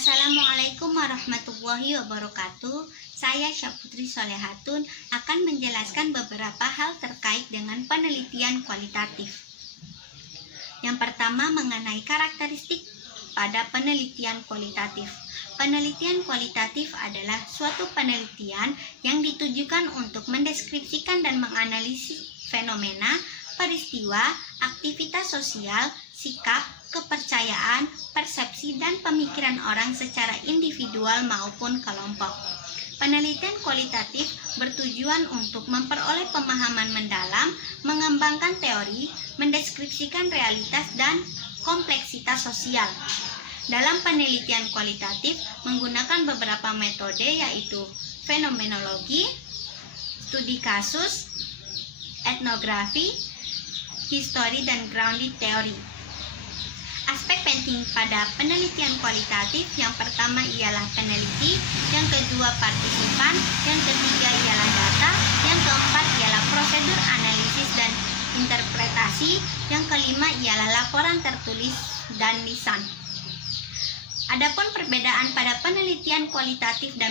Assalamualaikum warahmatullahi wabarakatuh. Saya Syafutri Solehatun akan menjelaskan beberapa hal terkait dengan penelitian kualitatif. Yang pertama mengenai karakteristik pada penelitian kualitatif. Penelitian kualitatif adalah suatu penelitian yang ditujukan untuk mendeskripsikan dan menganalisis fenomena, peristiwa, aktivitas sosial, sikap, kepercayaan, persepsi, dan pemikiran orang secara individual maupun kelompok. Penelitian kualitatif bertujuan untuk memperoleh pemahaman mendalam, mengembangkan teori, mendeskripsikan realitas dan kompleksitas sosial. Dalam penelitian kualitatif menggunakan beberapa metode yaitu fenomenologi, studi kasus, etnografi, histori, dan grounded theory. Aspek penting pada penelitian kualitatif yang pertama ialah peneliti, yang kedua partisipan, yang ketiga ialah data, yang keempat ialah prosedur analisis dan interpretasi, yang kelima ialah laporan tertulis dan lisan. Adapun perbedaan pada penelitian kualitatif dan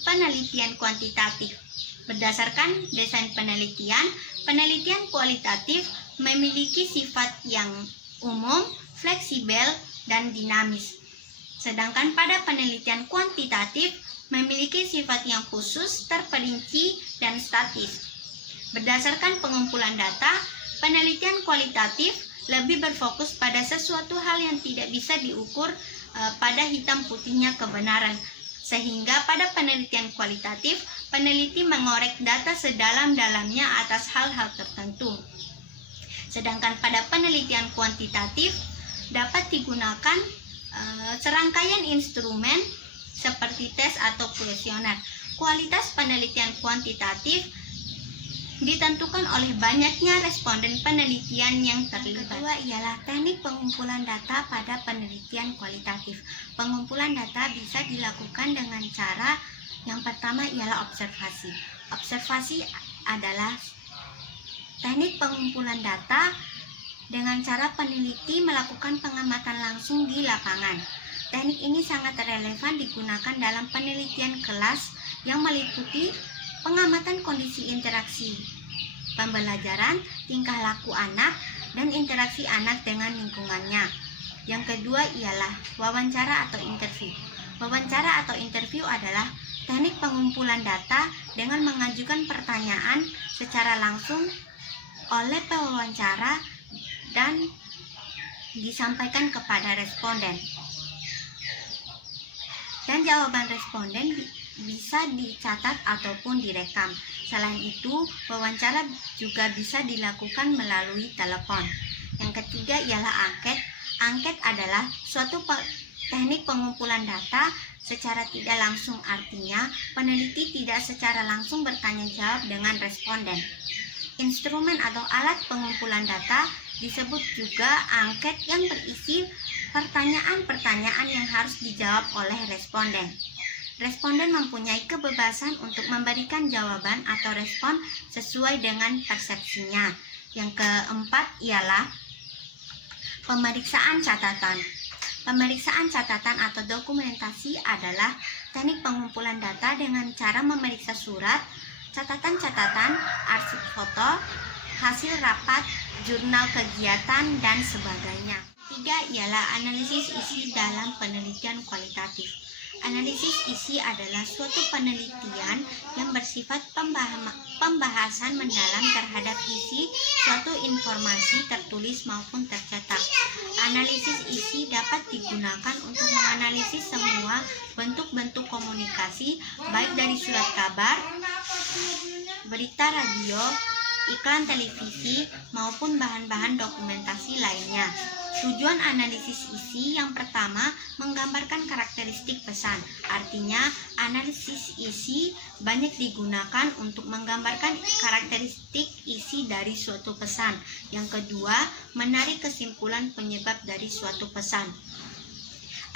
penelitian kuantitatif. Berdasarkan desain penelitian, penelitian kualitatif memiliki sifat yang umum, fleksibel, dan dinamis. Sedangkan pada penelitian kuantitatif memiliki sifat yang khusus, terperinci, dan statis. Berdasarkan pengumpulan data, penelitian kualitatif lebih berfokus pada sesuatu hal yang tidak bisa diukur pada hitam putihnya kebenaran. Sehingga pada penelitian kualitatif, peneliti mengorek data sedalam-dalamnya atas hal-hal tertentu. Sedangkan pada penelitian kuantitatif dapat digunakan serangkaian instrumen seperti tes atau kuesioner. Kualitas penelitian kuantitatif ditentukan oleh banyaknya responden penelitian yang terlibat. Kedua ialah teknik pengumpulan data pada penelitian kualitatif. Pengumpulan data bisa dilakukan dengan cara yang pertama ialah observasi. Observasi adalah teknik pengumpulan data dengan cara peneliti melakukan pengamatan langsung di lapangan. Teknik ini sangat relevan digunakan dalam penelitian kelas yang meliputi pengamatan kondisi interaksi pembelajaran, tingkah laku anak, dan interaksi anak dengan lingkungannya. Yang kedua ialah wawancara atau interview. Wawancara atau interview adalah teknik pengumpulan data dengan mengajukan pertanyaan secara langsung oleh pewawancara dan disampaikan kepada responden. Dan jawaban responden bisa dicatat ataupun direkam. Selain itu, wawancara juga bisa dilakukan melalui telepon. Yang ketiga ialah angket. Angket adalah suatu teknik pengumpulan data secara tidak langsung, artinya peneliti tidak secara langsung bertanya jawab dengan responden. Instrumen atau alat pengumpulan data disebut juga angket yang berisi pertanyaan-pertanyaan yang harus dijawab oleh responden. Responden mempunyai kebebasan untuk memberikan jawaban atau respon sesuai dengan persepsinya. Yang keempat ialah pemeriksaan catatan. Pemeriksaan catatan atau dokumentasi adalah teknik pengumpulan data dengan cara memeriksa surat, catatan-catatan, arsip foto, hasil rapat, jurnal kegiatan, dan sebagainya. Tiga ialah analisis isi dalam penelitian kualitatif. Analisis isi adalah suatu penelitian yang bersifat pembahasan mendalam terhadap isi suatu informasi tertulis maupun tercetak. Analisis isi dapat digunakan untuk menganalisis semua bentuk-bentuk komunikasi, baik dari surat kabar, berita radio, iklan televisi, maupun bahan-bahan dokumentasi lainnya. Tujuan analisis isi yang pertama menggambarkan karakteristik pesan. Artinya, analisis isi banyak digunakan untuk menggambarkan karakteristik isi dari suatu pesan. Yang kedua, menarik kesimpulan penyebab dari suatu pesan.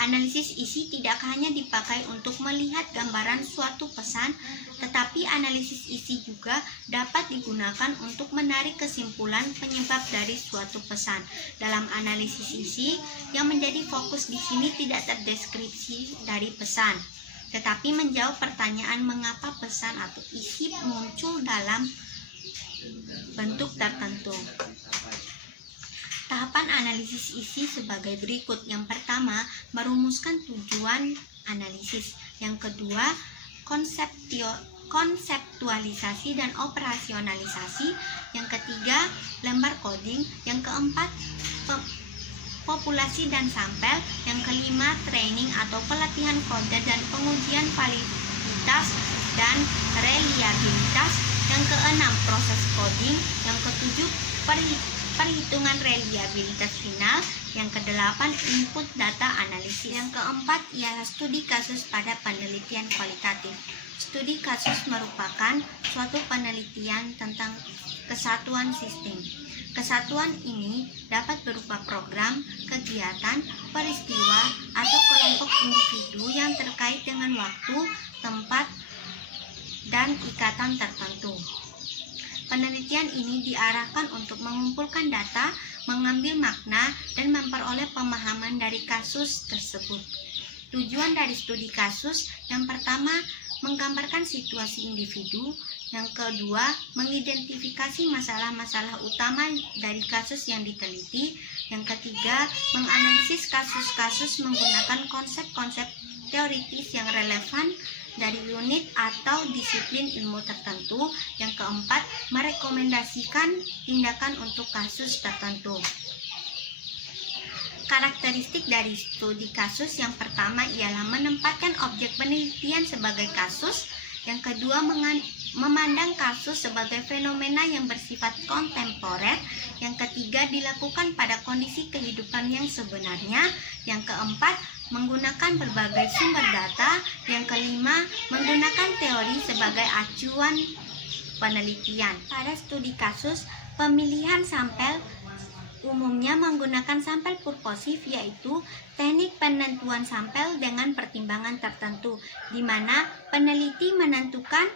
Analisis isi tidak hanya dipakai untuk melihat gambaran suatu pesan, tetapi analisis isi juga dapat digunakan untuk menarik kesimpulan penyebab dari suatu pesan. Dalam analisis isi, yang menjadi fokus di sini tidak terdeskripsi dari pesan, tetapi menjawab pertanyaan mengapa pesan atau isi muncul dalam bentuk tertentu. Tahapan analisis isi sebagai berikut. Yang pertama, merumuskan tujuan analisis. Yang kedua, konseptualisasi dan operasionalisasi. Yang ketiga, lembar coding. Yang keempat, populasi dan sampel. Yang kelima, training atau pelatihan kode dan pengujian validitas dan reliabilitas. Yang keenam, proses coding. Yang ketujuh, perhitungan reliabilitas final. Yang kedelapan, input data analisis. Yang keempat ialah studi kasus pada penelitian kualitatif. Studi kasus merupakan suatu penelitian tentang kesatuan sistem. Kesatuan ini dapat berupa program, kegiatan, peristiwa, atau kelompok individu yang terkait dengan waktu, tempat, dan ikatan tertentu. Penelitian ini diarahkan untuk mengumpulkan data, mengambil makna, dan memperoleh pemahaman dari kasus tersebut. Tujuan dari studi kasus yang pertama, menggambarkan situasi individu. Yang kedua, mengidentifikasi masalah-masalah utama dari kasus yang diteliti. Yang ketiga, menganalisis kasus-kasus menggunakan konsep-konsep teoritis yang relevan dari unit atau disiplin ilmu tertentu. Yang keempat, merekomendasikan tindakan untuk kasus tertentu. Karakteristik dari studi kasus yang pertama ialah menempatkan objek penelitian sebagai kasus. Yang kedua, memandang kasus sebagai fenomena yang bersifat kontemporer. Yang ketiga, dilakukan pada kondisi kehidupan yang sebenarnya. Yang keempat, menggunakan berbagai sumber data. Yang kelima, menggunakan teori sebagai acuan penelitian. Pada studi kasus, pemilihan sampel umumnya menggunakan sampel purposif, yaitu teknik penentuan sampel dengan pertimbangan tertentu, di mana peneliti menentukan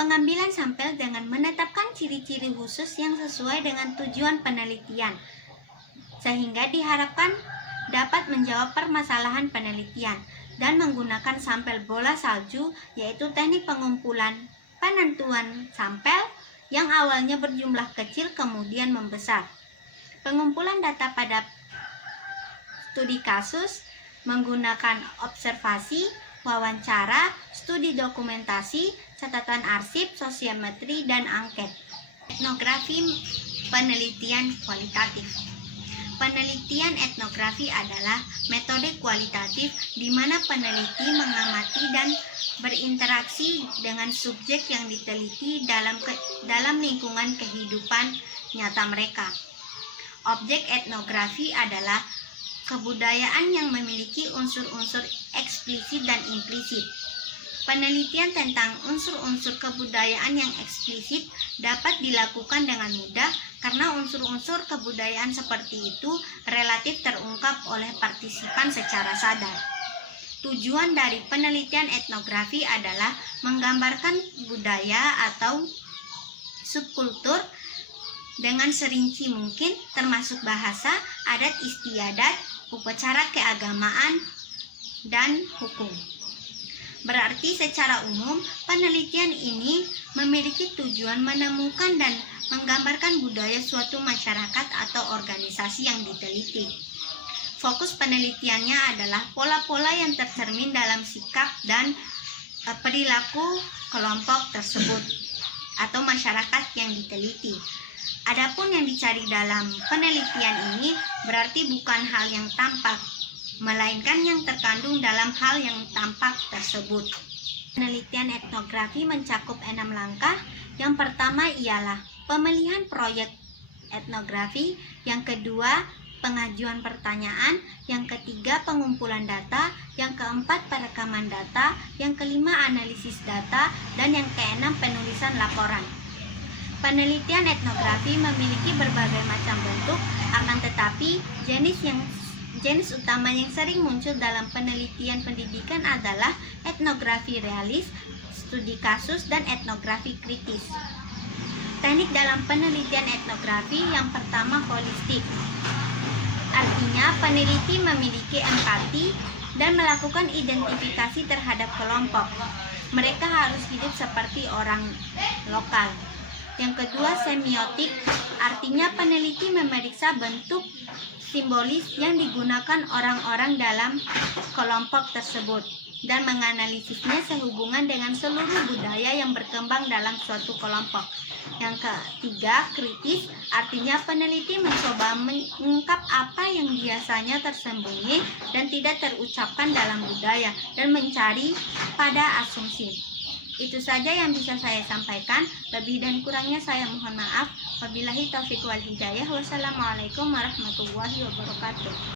pengambilan sampel dengan menetapkan ciri-ciri khusus yang sesuai dengan tujuan penelitian, sehingga diharapkan dapat menjawab permasalahan penelitian. Dan menggunakan sampel bola salju, yaitu teknik pengumpulan penentuan sampel yang awalnya berjumlah kecil kemudian membesar. Pengumpulan data pada studi kasus menggunakan observasi, wawancara, studi dokumentasi, catatan arsip, sosiometri, dan angket. Etnografi penelitian kualitatif. Penelitian etnografi adalah metode kualitatif di mana peneliti mengamati dan berinteraksi dengan subjek yang diteliti dalam lingkungan kehidupan nyata mereka. Objek etnografi adalah kebudayaan yang memiliki unsur-unsur eksplisit dan implisit. Penelitian tentang unsur-unsur kebudayaan yang eksplisit dapat dilakukan dengan mudah karena unsur-unsur kebudayaan seperti itu relatif terungkap oleh partisipan secara sadar. Tujuan dari penelitian etnografi adalah menggambarkan budaya atau subkultur dengan serinci mungkin, termasuk bahasa, adat istiadat, upacara keagamaan, dan hukum. Berarti secara umum, penelitian ini memiliki tujuan menemukan dan menggambarkan budaya suatu masyarakat atau organisasi yang diteliti. Fokus penelitiannya adalah pola-pola yang tercermin dalam sikap dan perilaku kelompok tersebut atau masyarakat yang diteliti. Adapun yang dicari dalam penelitian ini berarti bukan hal yang tampak, melainkan yang terkandung dalam hal yang tampak tersebut. Penelitian etnografi mencakup 6 langkah. Yang pertama ialah pemilihan proyek etnografi, yang kedua pengajuan pertanyaan, yang ketiga pengumpulan data, yang keempat perekaman data, yang kelima analisis data, dan yang keenam penulisan laporan. Penelitian etnografi memiliki berbagai macam bentuk, akan tetapi jenis yang Jenis utama yang sering muncul dalam penelitian pendidikan adalah etnografi realis, studi kasus, dan etnografi kritis. Teknik dalam penelitian etnografi yang pertama holistik. Artinya, peneliti memiliki empati dan melakukan identifikasi terhadap kelompok. Mereka harus hidup seperti orang lokal. Yang kedua, semiotik. Artinya, peneliti memeriksa bentuk simbolis yang digunakan orang-orang dalam kelompok tersebut dan menganalisisnya sehubungan dengan seluruh budaya yang berkembang dalam suatu kelompok. Yang ketiga, kritis. Artinya peneliti mencoba mengungkap apa yang biasanya tersembunyi dan tidak terucapkan dalam budaya dan mencari pada asumsi. Itu saja yang bisa saya sampaikan. Lebih dan kurangnya saya mohon maaf. Wabillahi taufiq wal hidayah. Wassalamualaikum warahmatullahi wabarakatuh.